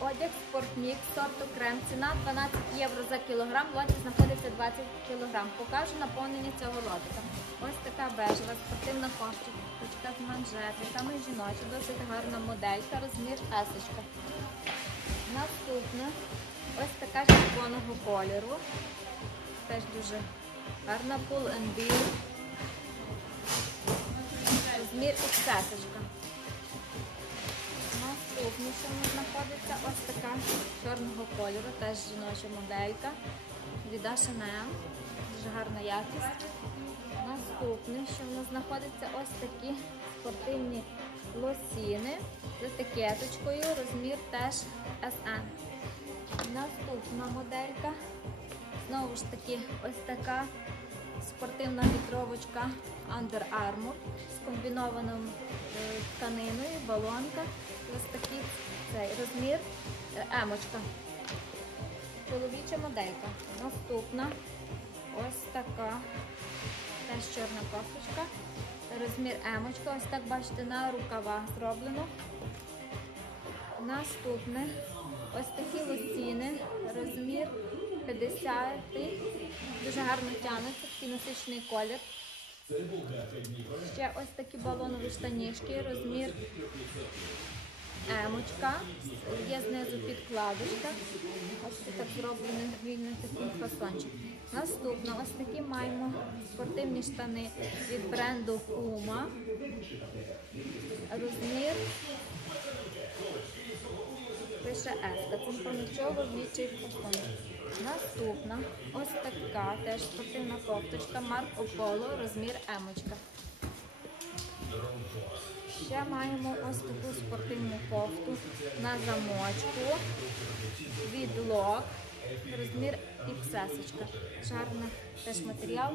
Одяг спортмік сорту крем. Ціна 12 євро за кілограм. В лоті знаходиться 20 кілограм. Покажу наповнення цього лотика. Ось така бежева спортивна кофточка з манжети. Саме жіноча, досить гарна моделька, розмір есочка. Наступна ось така червоного кольору. Теж дуже гарна Pull and. Розмір XS. Наступне, що в нас знаходиться, ось така чорного кольору, теж жіноча моделька від H&M. Дуже гарна якість. Наступне, що в нас знаходиться, ось такі спортивні лосіни з етикеточкою, розмір теж SN. Наступна моделька. Знову ж таки, ось така спортивна вітровочка Under Armour з комбінованою е, тканиною, балонка. Ось такий цей розмір е, емочка. Чоловіча моделька. Наступна ось така. Теж чорна кофточка. Розмір емочка. Ось так бачите, на рукавах зроблено. Наступне ось такі лосіни, розмір 50, дуже гарно тягнеться, такий насичений колір. Ще ось такі балонові штанішки, розмір емочка, є знизу підкладочка. Ось так зроблений вільний такий фасончик. Наступно ось такі маємо спортивні штани від бренду Puma. Розмір пише Еска. Компромічово влічий фасон. Наступна. Ось така теж спортивна кофточка. Марко Поло, розмір емочка. Ще маємо ось таку спортивну кофту на замочку. Від лок, розмір XS. Жарний теж матеріал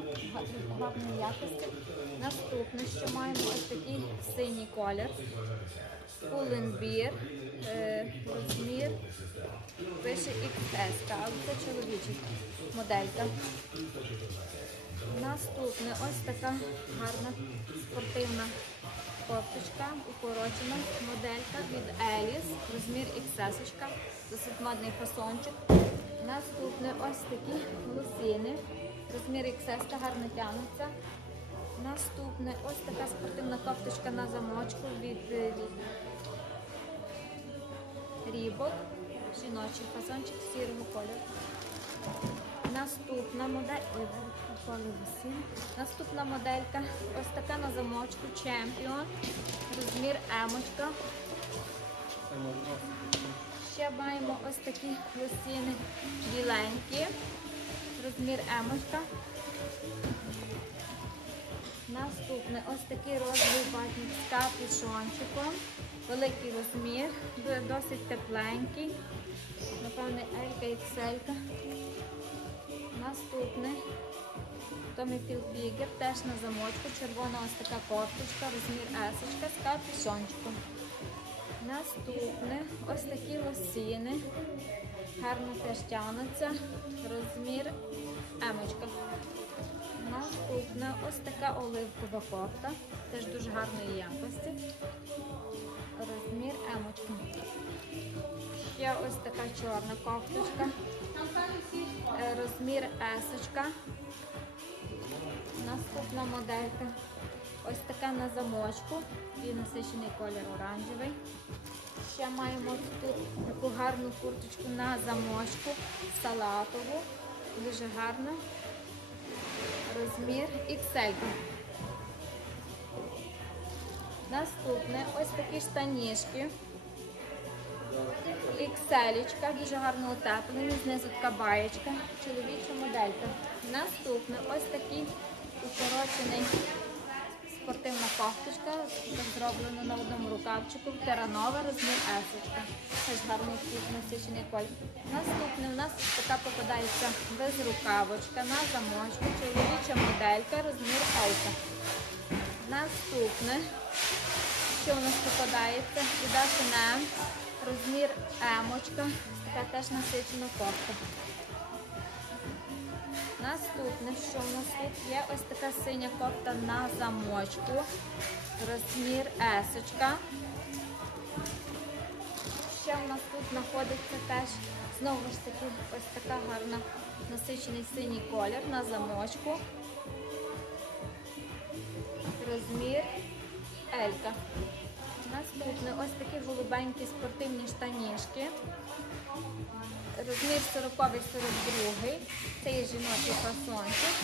гарної якості. Наступне, що маємо ось такий синій колір. Пуленбір, е, розмір, пише XS, але це чоловіча моделька. Наступне ось така гарна спортивна кофточка, укорочена моделька від Еліс, розмір XS, досить модний фасончик. Наступне ось такі лосини, розмір XS, гарно тягнуться. Наступне ось така спортивна кофточка на замочку від е, Рібок, жіночий фасончик сірого кольору. Наступна модель. Наступна моделька. Ось така на замочку Champion. Розмір емочка. Ще маємо ось такі лосіни біленькі. Розмір емочка. Наступне ось такий розмір батник з капюшончиком. Великий розмір, досить тепленький. Напевне, Елька XL. Наступне Tommy Hilfiger, теж на замочку. Червона ось така кофточка, розмір есочка з капюшончиком. Наступне ось такі лосіни. Гарно теж тягнуться. Розмір емочка. Наступна ось така оливкова кофта, теж дуже гарної якості. Розмір емочки. Ще ось така чорна кофточка. Е, Розмір есочка. Наступна моделька. Ось така на замочку. І насичений колір оранжевий. Ще маємо тут таку гарну курточку на замочку, салатову. Дуже гарна. Розмір XL. Наступне ось такі штанішки. XL, дуже гарно утеплені, знизу така баєчка, чоловіча моделька. Наступне ось такий укорочений спортивна кофточка, так зроблено на одному рукавчику, теранова, розмір есочка. Теж гарний насичений колір. Наступне у нас така попадається безрукавочка на замочку, чоловіча моделька, розмір Елька. Наступне, що у нас попадається, від H&M, розмір емочка, така теж насичена кофта. Наступне, що у нас тут є, ось така синя кофта на замочку, розмір есочка. Ще в нас тут знаходиться теж знову ж таки ось така гарна насичений синій колір на замочку. Розмір Елька. Наступне ось такі голубенькі спортивні штанішки. Розмір 40-42. Це є жіночий фасончик.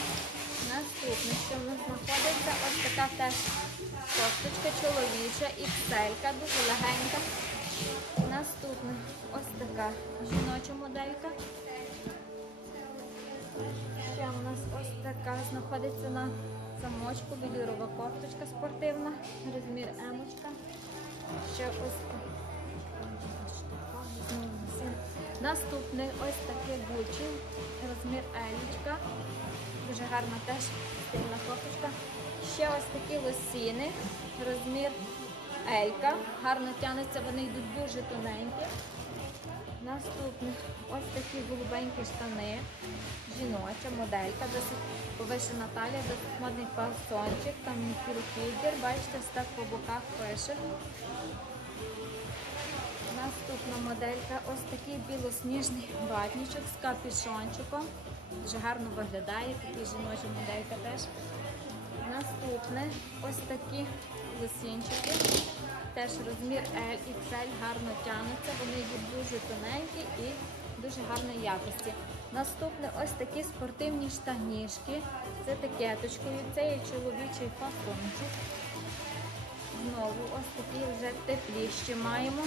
Наступне, що в нас знаходиться, ось така теж кофточка чоловіча, ікселька, дуже легенька. Наступне ось така жіноча моделька. Ще у нас ось така знаходиться на замочку, велюрова кофточка спортивна, розмір емочка. Ще ось. Наступний ось такий гучі, розмір елічка. Дуже гарна теж стильна кофточка. Ще ось такі лосіни, розмір Елька. Гарно тянуться, вони йдуть дуже тоненькі. Наступне ось такі голубенькі штани. Жіноча моделька, досить повишена талія, досить модний фасончик, там філфідер, бачите, так по боках пише. Наступна моделька ось такий білосніжний ватничок з капюшончиком. Дуже гарно виглядає, такий жіноча моделька теж. Наступне ось такі лосінчики. Теж розмір L, XL гарно тягнуться, вони йдуть дуже тоненькі і дуже гарної якості. Наступне ось такі спортивні штанішки з етикеточкою. Це є чоловічий фасончик. Знову ось такі вже тепліші маємо.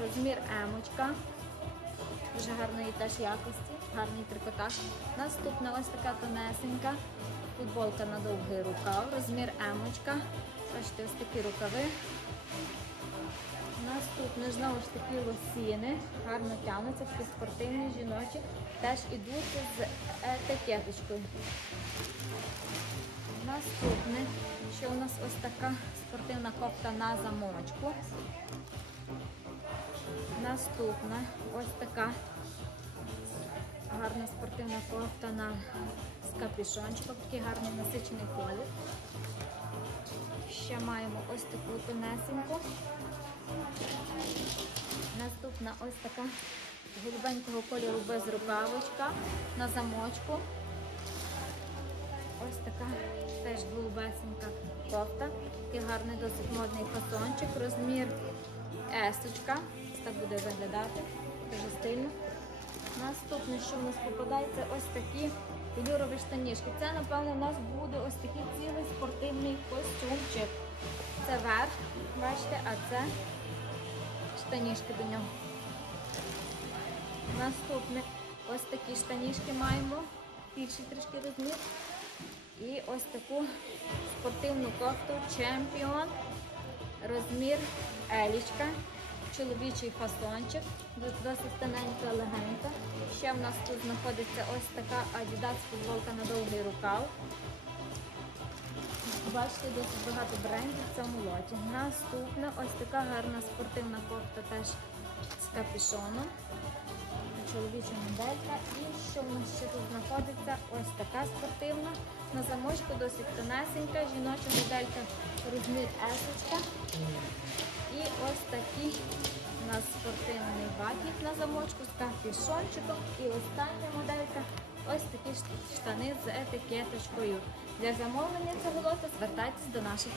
Розмір емочка. Дуже гарної теж якості, гарний трикотаж. Наступна ось така тонесенька. Футболка на довгий рукав, розмір емочка. Бачите, ось такі рукави. Наступне знову ж такі лосіни, гарно тягнуться, такі спортивні, жіночі. Теж ідуть з етикеточкою. Наступне, що у нас ось така спортивна кофта на замочку. Наступна ось така гарна спортивна кофта на з капюшончиком, такий гарний насичений колір. Ще маємо ось таку тонесеньку. Наступна ось така голубенького кольору без рукавочка на замочку. Ось така теж голубесенька кофта. Такий гарний досить модний фасончик. Розмір есочка. Так буде виглядати. Дуже стильно. Наступне, що в нас попадається, ось такі велюрові штанішки. Це, напевно, у нас буде ось такий цілий спортивний костюмчик. Це верх, бачите, а це штанішки до нього. Наступне ось такі штанішки маємо, більший трішки розмір. І ось таку спортивну кофту Чемпіон. Розмір елічка. Чоловічий фасончик, досить тоненька, легенька. Ще в нас тут знаходиться ось така Adidas футболка на довгий рукав. Бачите, досить багато брендів в цьому лоті. Наступна ось така гарна спортивна кофта теж з капюшоном. Чоловіча моделька. І що в нас ще тут знаходиться? Ось така спортивна. На замочку досить тонесенька, жіноча моделька розмір есочка. І ось такий у нас спортивний ватник на замочку з капюшончиком. І остання моделька ось такі штани з етикеточкою. Для замовлення цього лота звертайтесь до наших